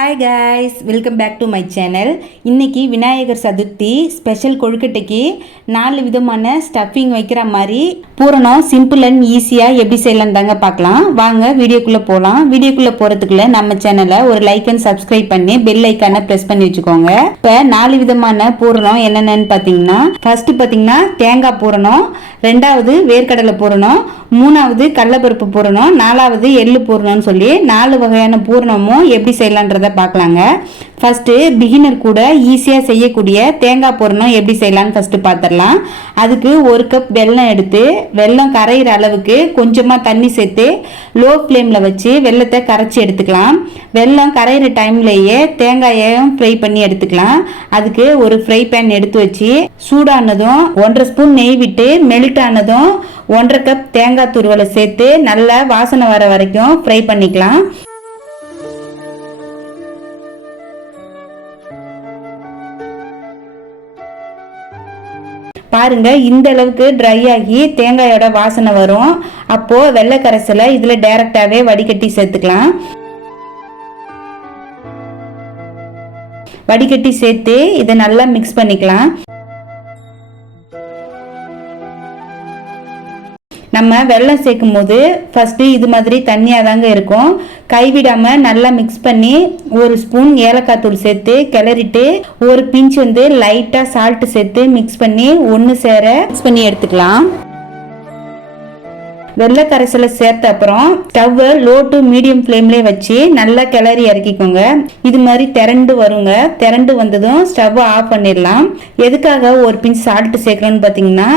Hi guys welcome back to my channel இன்றைக்கி Vinayagar Chaturthi special கொழுக்கட்டைக்கு நாலு விதமான ஸ்டஃபிங் வைக்கிற மாதிரி பூரணம் சிம்பிள் அண்ட் ஈஸியாக எப்படி செய்யலாம் தாங்க பார்க்கலாம். வாங்க வீடியோக்குள்ளே போகலாம் வீடியோக்குள்ளே போகிறதுக்குள்ள நம்ம சேனலை ஒரு லைக் அண்ட் சப்ஸ்கிரைப் பண்ணி பெல் ஐக்கானை ப்ரெஸ் பண்ணி வச்சுக்கோங்க. இப்போ நாலு விதமான பூரணம் என்னென்னு பார்த்தீங்கன்னா ஃபஸ்ட்டு பார்த்தீங்கன்னா தேங்காய் பூரணம் ரெண்டாவது வேர்க்கடலை பூரணம் மூணாவது கடலப்பருப்பு பூரணம் நாலாவது எள்ளு பூரணம்னு சொல்லி நாலு வகையான பூரணமும் எப்படி செய்யலான்றத பார்க்கலாங்க ஃபஸ்ட்டு பிகினர் கூட ஈஸியாக செய்யக்கூடிய தேங்காய் பூரணம் எப்படி செய்யலாம்னு ஃபஸ்ட்டு பார்த்துடலாம் அதுக்கு ஒரு கப் வெல்லம் எடுத்து வெல்லம் கரையிற அளவுக்கு கொஞ்சமாக தண்ணி சேர்த்து லோ ஃப்ளேமில் வச்சு வெல்லத்தை கரைச்சி எடுத்துக்கலாம். வெல்லம் கரையிற டைம்லேயே தேங்காயையும் ஃப்ரை பண்ணி எடுத்துக்கலாம். அதுக்கு ஒரு ஃப்ரை பேன் எடுத்து வச்சு சூடானதும் ஒன்றரை ஸ்பூன் நெய் விட்டு மெல்ட் ஆனதும் ஒன்றரை கப் தேங்காய் துருவலை சேர்த்து நல்லா வாசனை வர வரைக்கும் ஃப்ரை பண்ணிக்கலாம். பாருங்க இந்த அளவுக்கு ட்ரை ஆகி தேங்காயோட வாசனை வரும். அப்போ வெள்ளை இதில் இதுல வடிகட்டி சேர்த்துக்கலாம். வடிகட்டி சேர்த்து இதை நல்லா மிக்ஸ் பண்ணிக்கலாம். நம்ம வெள்ளம் சேர்க்கும் போது ஃபஸ்ட்டு இது மாதிரி தண்ணியாக தாங்க இருக்கும். கைவிடாமல் நல்லா மிக்ஸ் பண்ணி ஒரு ஸ்பூன் ஏலக்காய் தூள் சேர்த்து கிளறிட்டு ஒரு பிஞ்ச் வந்து லைட்டாக சால்ட்டு சேர்த்து மிக்ஸ் பண்ணி ஒன்று சேர மிக்ஸ் பண்ணி எடுத்துக்கலாம். வெள்ளை கரைசலை சேர்த்த அப்புறம் ஸ்டவ்வை லோ டு மீடியம் ஃப்ளேம்லேயே வச்சு நல்லா கிளறி இறக்கிக்கோங்க. இது மாதிரி திரண்டு வருங்க. திரண்டு வந்ததும் ஸ்டவ்வை ஆஃப் பண்ணிடலாம். எதுக்காக ஒரு பிஞ்ச் சால்ட் சேர்க்கணும்னு பார்த்தீங்கன்னா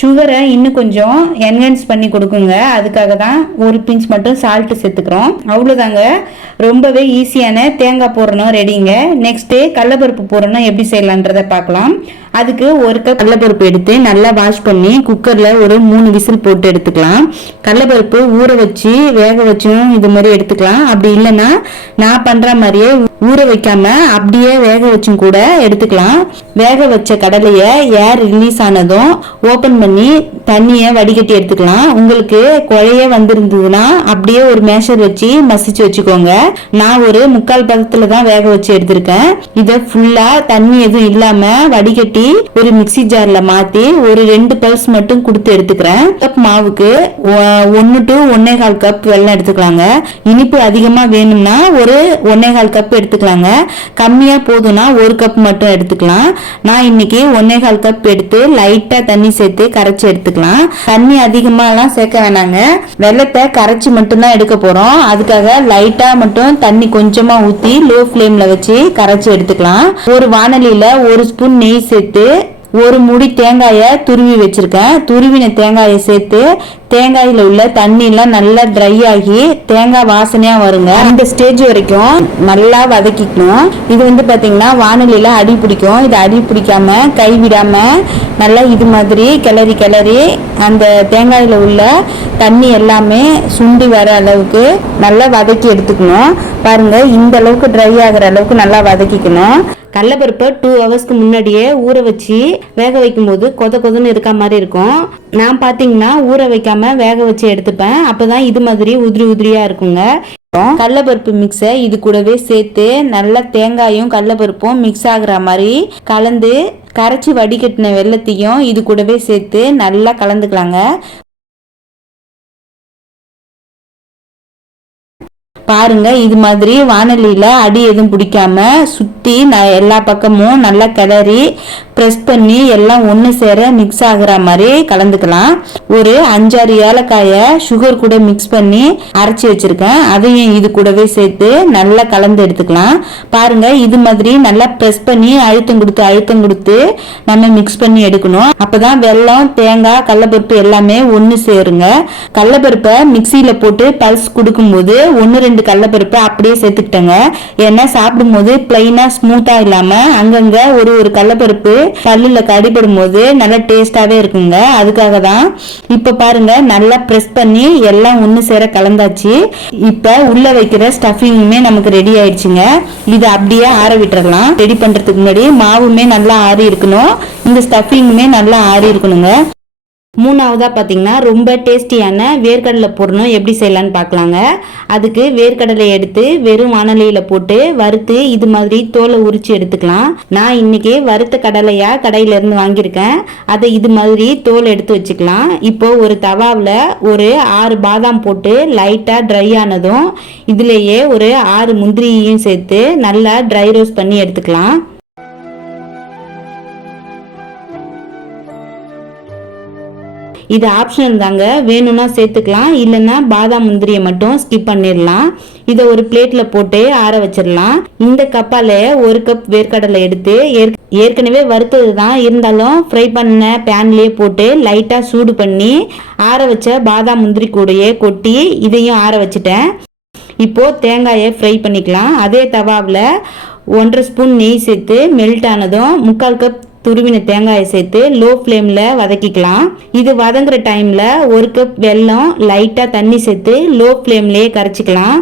சுகரை இன்னும் கொஞ்சம் என்ஹான்ஸ் பண்ணி கொடுக்குங்க. அதுக்காக தான் ஒரு பிஞ்ச் மட்டும் சால்ட் சேர்த்துக்கிறோம். அவ்வளோதாங்க ரொம்பவே ஈஸியான தேங்காய் பூரணம் ரெடிங்க நெக்ஸ்ட்டு கடலப்பருப்பு பூரணம் எப்படி செய்யலான்றதை பார்க்கலாம். அதுக்கு ஒரு கப் கடலப்பருப்பு எடுத்து நல்லா வாஷ் பண்ணி குக்கரில் ஒரு மூணு விசில் போட்டு எடுத்துக்கலாம். கடலைப்பருப்பு ஊற வச்சு வேக வச்சும் இது மாதிரி எடுத்துக்கலாம். அப்படி இல்லைன்னா நான் பண்ற மாதிரியே ஊற வைக்காம அப்படியே வேக வச்சும் கூட எடுத்துக்கலாம். வேக வச்ச கடலையை ஏர் ரிலீஸ் ஆனதும் ஓப்பன் பண்ணி தண்ணியை வடிகட்டி எடுத்துக்கலாம். உங்களுக்கு குழைய வந்திருந்ததுன்னா அப்படியே ஒரு மேஷர் வச்சு மசிச்சு வச்சுக்கோங்க. நான் ஒரு முக்கால் பதத்துல தான் வேக வச்சு எடுத்திருக்கேன். இதை ஃபுல்லா தண்ணி எதுவும் இல்லாம வடிகட்டி ஒரு மிக்சி ஜார்ல மாத்தி ஒரு ரெண்டு பல்ஸ் மட்டும் கொடுத்து எடுத்துக்கிறேன். கப் மாவுக்கு ஒன்று டு ஒன்னே கால் கப் வெள்ளம் எடுத்துக்கலாங்க. இனிப்பு அதிகமாக வேணும்னா ஒரு ஒன்னே கால் கப் எடுத்துக்கலாங்க. கம்மியாக போதும்னா ஒரு கப் மட்டும் எடுத்துக்கலாம். நான் இன்னைக்கு ஒன்னே கால் கப் எடுத்து லைட்டாக தண்ணி சேர்த்து கரைச்சி எடுத்துக்கலாம். தண்ணி அதிகமாகலாம் சேர்க்க வேணாங்க. வெள்ளத்தை கரைச்சி மட்டும்தான் எடுக்க போகிறோம் அதுக்காக லைட்டாக மட்டும் தண்ணி கொஞ்சமாக ஊற்றி லோ ஃப்ளேமில் வச்சு கரைச்சி எடுத்துக்கலாம். ஒரு வானலியில் ஒரு ஸ்பூன் நெய் சேர்த்து ஒரு முடி தேங்காயை துருவி வச்சிருக்கேன். துருவின தேங்காயை சேர்த்து தேங்காயில் உள்ள தண்ணிலாம் நல்லா ட்ரை ஆகி தேங்காய் வாசனையாக வருங்க. அந்த ஸ்டேஜ் வரைக்கும் நல்லா வதக்கிக்கணும். இது வந்து பார்த்தீங்கன்னா வானொலியில் அடி பிடிக்கும். இது அடி பிடிக்காம கைவிடாமல் நல்லா இது மாதிரி கிளறி கிளறி அந்த தேங்காயில் உள்ள தண்ணி எல்லாமே சுண்டி வர அளவுக்கு நல்லா வதக்கி எடுத்துக்கணும். பாருங்கள் இந்த அளவுக்கு ட்ரை ஆகிற அளவுக்கு நல்லா வதக்கிக்கணும். கடலப்பருப்பை டூ ஹவர்ஸ்க்கு முன்னாடியே ஊற வச்சு வேக வைக்கும்போது கொத கொதன்னு இருக்க மாதிரி இருக்கும். நான் பார்த்தீங்கன்னா ஊற வைக்காம வேக வச்சு எடுத்துப்பேன். அப்பதான் இது மாதிரி உதிரி உதிரியா இருக்குங்க. கடலப்பருப்பு மிக்ஸை இது கூடவே சேர்த்து நல்லா தேங்காயும் கடலப்பருப்பும் மிக்ஸ் ஆகுற மாதிரி கலந்து கரைச்சி வடிகட்டின வெள்ளத்தையும் இது கூடவே சேர்த்து நல்லா கலந்துக்கலாங்க. பாருங்க இது மாதிரி வானொலியில அடி எதுவும் பிடிக்காம சுத்தி நான் எல்லா பக்கமும் நல்லா கிளறி ப்ரெஸ் பண்ணி எல்லாம் ஒன்று சேர மிக்ஸ் ஆகுற மாதிரி கலந்துக்கலாம். ஒரு அஞ்சாறு ஏலக்காயை சுகர் கூட மிக்ஸ் பண்ணி அரைச்சி வச்சிருக்கேன். அதையும் இது கூடவே சேர்த்து நல்லா கலந்து எடுத்துக்கலாம். பாருங்க இது மாதிரி நல்லா ப்ரெஸ் பண்ணி அழுத்தம் கொடுத்து அழுத்தம் கொடுத்து நம்ம மிக்ஸ் பண்ணி எடுக்கணும். அப்பதான் வெல்லம் தேங்காய் கடலப்பருப்பு எல்லாமே ஒன்று சேருங்க. கடலப்பருப்பை மிக்சியில் போட்டு பல்ஸ் கொடுக்கும்போது ஒன்று ரெண்டு கடலப்பருப்பை அப்படியே சேர்த்துக்கிட்டேங்க. ஏன்னா சாப்பிடும் போது பிளைனா ஸ்மூத்தாக இல்லாமல் அங்கங்கே ஒரு ஒரு கடலப்பருப்பு பல்லுல கடிபடும் போது நல்லா டேஸ்டாவே இருக்குங்க. அதுக்காக தான் இப்போ பாருங்க நல்லா ப்ரெஸ் பண்ணி எல்லாம் ஒன்று சேர கலந்தாச்சு. இப்போ உள்ள வைக்கிற ஸ்டஃபிங்குமே நமக்கு ரெடி ஆயிடுச்சுங்க. இது அப்படியே ஆற விட்டுறலாம். ரெடி பண்ணுறதுக்கு முன்னாடி மாவுமே நல்லா ஆறி இருக்கணும். இந்த ஸ்டஃபிங்குமே நல்லா ஆறி இருக்கணுங்க. மூணாவதாக பார்த்தீங்கன்னா ரொம்ப டேஸ்டியான வேர்க்கடலை பொருணும் எப்படி செய்யலான்னு பார்க்கலாங்க அதுக்கு வேர்க்கடலை எடுத்து வெறும் வானலியில் போட்டு வறுத்து இது மாதிரி தோலை உரிச்சு எடுத்துக்கலாம். நான் இன்றைக்கி வறுத்த கடலையாக கடையிலேருந்து வாங்கியிருக்கேன். அதை இது மாதிரி தோல் எடுத்து வச்சுக்கலாம். இப்போ ஒரு தவாவில் ஒரு ஆறு பாதாம் போட்டு லைட்டாக ட்ரை ஆனதும் இதுலேயே ஒரு ஆறு முந்திரியையும் சேர்த்து நல்லா ட்ரை ரோஸ்ட் பண்ணி எடுத்துக்கலாம். இது ஆப்ஷனல் தாங்க. வேணும்னா சேர்த்துக்கலாம். இல்லைன்னா பாதாம் முந்திரியை மட்டும் ஸ்கிப் பண்ணிடலாம். இதை ஒரு பிளேட்ல போட்டு ஆற வச்சிடலாம். இந்த கப்பால ஒரு கப் வேர்க்கடலை எடுத்து ஏற்கனவே வறுத்தது தான் இருந்தாலும் ஃப்ரை பண்ண பேன்லேயே போட்டு லைட்டாக சூடு பண்ணி ஆற வச்ச பாதாம் முந்திரி கூடையே கொட்டி இதையும் ஆற வச்சுட்டேன். இப்போது தேங்காயை ஃப்ரை பண்ணிக்கலாம். அதே தவாவில் ஒன்றரை ஸ்பூன் நெய் சேர்த்து மெல்ட் ஆனதும் முக்கால் கப் துருவின தேங்காயை சேர்த்து லோ ஃப்ளேமில் வதக்கிக்கலாம். இது வதங்குற டைமில் ஒரு கப் வெல்லம் லைட்டாக தண்ணி சேர்த்து லோ ஃப்ளேம்லேயே கரைச்சிக்கலாம்.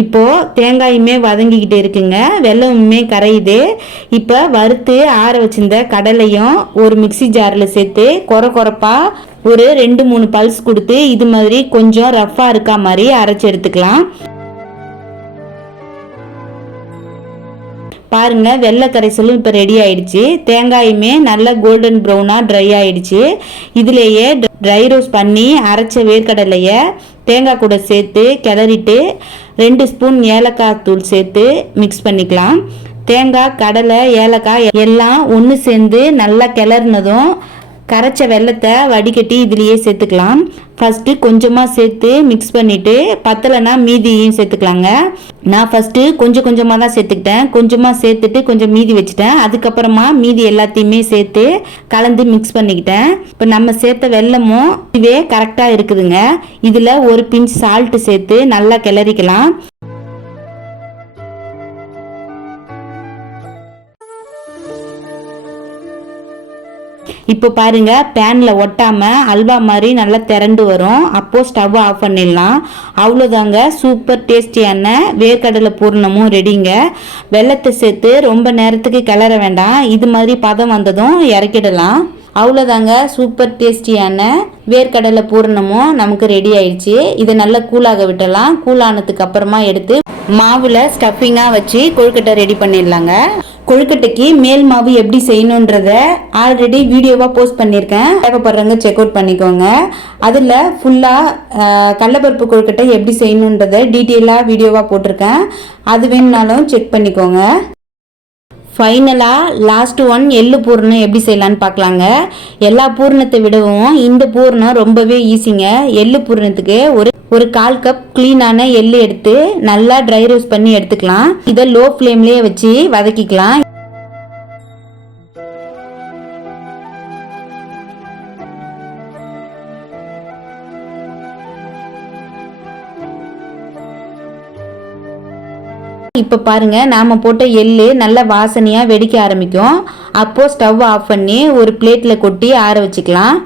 இப்போது தேங்காயுமே வதங்கிக்கிட்டு இருக்குங்க. வெள்ளமுமே கரையுது. இப்போ வறுத்து ஆற வச்சிருந்த கடலையும் ஒரு மிக்சி ஜாரில் சேர்த்து குறை குறைப்பாக ஒரு ரெண்டு மூணு பல்ஸ் கொடுத்து இது மாதிரி கொஞ்சம் ரஃப்பாக இருக்கா மாதிரி அரைச்சி எடுத்துக்கலாம். பாருங்க வெள்ளை கரைசலும் இப்போ ரெடி ஆயிடுச்சு. தேங்காயுமே நல்லா கோல்டன் ப்ரௌனாக ட்ரை ஆயிடுச்சு. இதுலேயே ட்ரை ரோஸ் பண்ணி அரைச்ச வேர்க்கடலையை தேங்காய் கூட சேர்த்து கிளறிட்டு ரெண்டு ஸ்பூன் ஏலக்காய் தூள் சேர்த்து மிக்ஸ் பண்ணிக்கலாம். தேங்காய் கடலை ஏலக்காய் எல்லாம் ஒன்று சேர்ந்து நல்லா கிளறினதும் கரைச்ச வெள்ளத்தை வடிகட்டி இதுலேயே சேர்த்துக்கலாம். ஃபஸ்ட்டு கொஞ்சமாக சேர்த்து மிக்ஸ் பண்ணிவிட்டு பத்தலைன்னா மீதியும் சேர்த்துக்கலாங்க. நான் ஃபஸ்ட்டு கொஞ்சம் கொஞ்சமாக தான் சேர்த்துக்கிட்டேன். கொஞ்சமாக சேர்த்துட்டு கொஞ்சம் மீதி வச்சுட்டேன். அதுக்கப்புறமா மீதி எல்லாத்தையுமே சேர்த்து கலந்து மிக்ஸ் பண்ணிக்கிட்டேன். இப்போ நம்ம சேர்த்த வெள்ளமும் இதுவே கரெக்டாக இருக்குதுங்க. இதில் ஒரு பிஞ்ச் சால்ட்டு சேர்த்து நல்லா கிளறிக்கலாம். இப்போ பாருங்க பேனில் ஒட்டாமல் அல்வா மாதிரி நல்லா திரண்டு வரும். அப்போது ஸ்டவ் ஆஃப் பண்ணிடலாம். அவ்வளோதாங்க சூப்பர் டேஸ்டியான வேர்க்கடலை பூர்ணமும் ரெடிங்க வெள்ளத்தை சேர்த்து ரொம்ப நேரத்துக்கு கிளற வேண்டாம். இது மாதிரி பதம் வந்ததும் இறக்கிடலாம். அவ்வளோதாங்க சூப்பர் டேஸ்டியான வேர்க்கடலை பூரணமும் நமக்கு ரெடி ஆயிடுச்சு. இதை நல்லா கூலாக விட்டலாம் கூலானதுக்கு அப்புறமா எடுத்து மாவில் ஸ்டஃபிங்காக வச்சு கொழுக்கட்டை ரெடி பண்ணிடலாங்க. கொழுக்கட்டைக்கு மேல் மாவு எப்படி செய்யணுன்றத ஆல்ரெடி வீடியோவாக போஸ்ட் பண்ணியிருக்கேன். தேவைப்படுறவங்க செக் அவுட் பண்ணிக்கோங்க. அதில் ஃபுல்லாக கடலப்பருப்பு கொழுக்கட்டை எப்படி செய்யணுன்றத டீட்டெயிலாக வீடியோவாக போட்டிருக்கேன். அது வேணுனாலும் செக் பண்ணிக்கோங்க. ஃபைனலாக லாஸ்ட் ஒன் எள்ளு பூர்ணம் எப்படி செய்யலான்னு பார்க்கலாங்க. எல்லா பூர்ணத்தை விடவும் இந்த பூர்ணம் ரொம்பவே ஈஸிங்க எள்ளு பூர்ணத்துக்கு ஒரு ஒரு கால் கப் க்ளீனான எள்ளு எடுத்து நல்லா ட்ரை ரோஸ் பண்ணி எடுத்துக்கலாம். இதை லோ ஃப்ளேம்லேயே வச்சு வதக்கிக்கலாம். இப்போ பாருங்கள் நாம போட்ட எள்ளு நல்ல வாசனையாக வெடிக்க ஆரம்பிக்கும். அப்போது ஸ்டவ் ஆஃப் பண்ணி ஒரு பிளேட்டில் கொட்டி ஆற வச்சுக்கலாம்.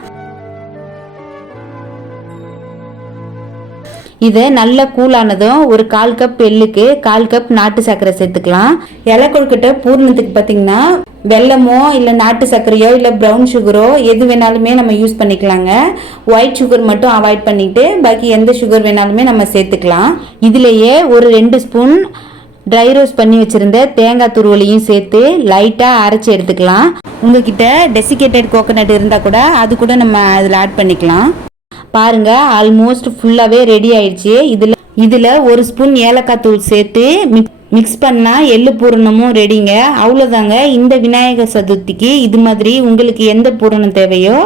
இதை நல்ல கூலானதும் ஒரு கால் கப் எள்ளுக்கு கால் கப் நாட்டு சர்க்கரை சேர்த்துக்கலாம். இலை கொழுக்கட்டை பூர்ணத்துக்கு பார்த்தீங்கன்னா வெல்லமோ இல்லை நாட்டு சர்க்கரையோ இல்லை ப்ரௌன் சுகரோ எது வேணாலுமே நம்ம யூஸ் பண்ணிக்கலாங்க. ஒயிட் சுகர் மட்டும் அவாய்ட் பண்ணிட்டு பாக்கி எந்த சுகர் வேணாலுமே நம்ம சேர்த்துக்கலாம். இதுலேயே ஒரு ரெண்டு ஸ்பூன் ட்ரை ரோஸ்ட் பண்ணி வச்சுருந்த தேங்காய் துருவலையும் சேர்த்து லைட்டாக அரைச்சி எடுத்துக்கலாம். உங்ககிட்ட டெசிகேட்டட் கோகோனட் இருந்தால் கூட அது கூட நம்ம அதில் ஆட் பண்ணிக்கலாம். பாருங்கள் ஆல்மோஸ்ட் ஃபுல்லாகவே ரெடி ஆயிடுச்சு. இதில் இதில் ஒரு ஸ்பூன் ஏலக்காய் தூள் சேர்த்து மிக்ஸ் பண்ணால் எள்ளு பூரணமும் ரெடிங்க அவ்வளோதாங்க இந்த விநாயகர் சதுர்த்திக்கு இது மாதிரி உங்களுக்கு எந்த பூரணம் தேவையோ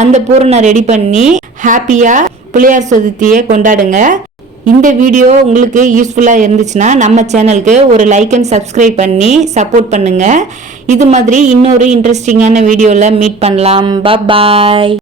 அந்த பூரணம் ரெடி பண்ணி ஹாப்பியாக பிள்ளையார் சதுர்த்தியை கொண்டாடுங்க. இந்த வீடியோ உங்களுக்கு யூஸ்ஃபுல்லாக இருந்துச்சுன்னா நம்ம சேனலுக்கு ஒரு லைக் அண்ட் சப்ஸ்கிரைப் பண்ணி சப்போர்ட் பண்ணுங்கள் இது மாதிரி இன்னொரு இன்ட்ரெஸ்டிங்கான வீடியோவில் மீட் பண்ணலாம். பாய்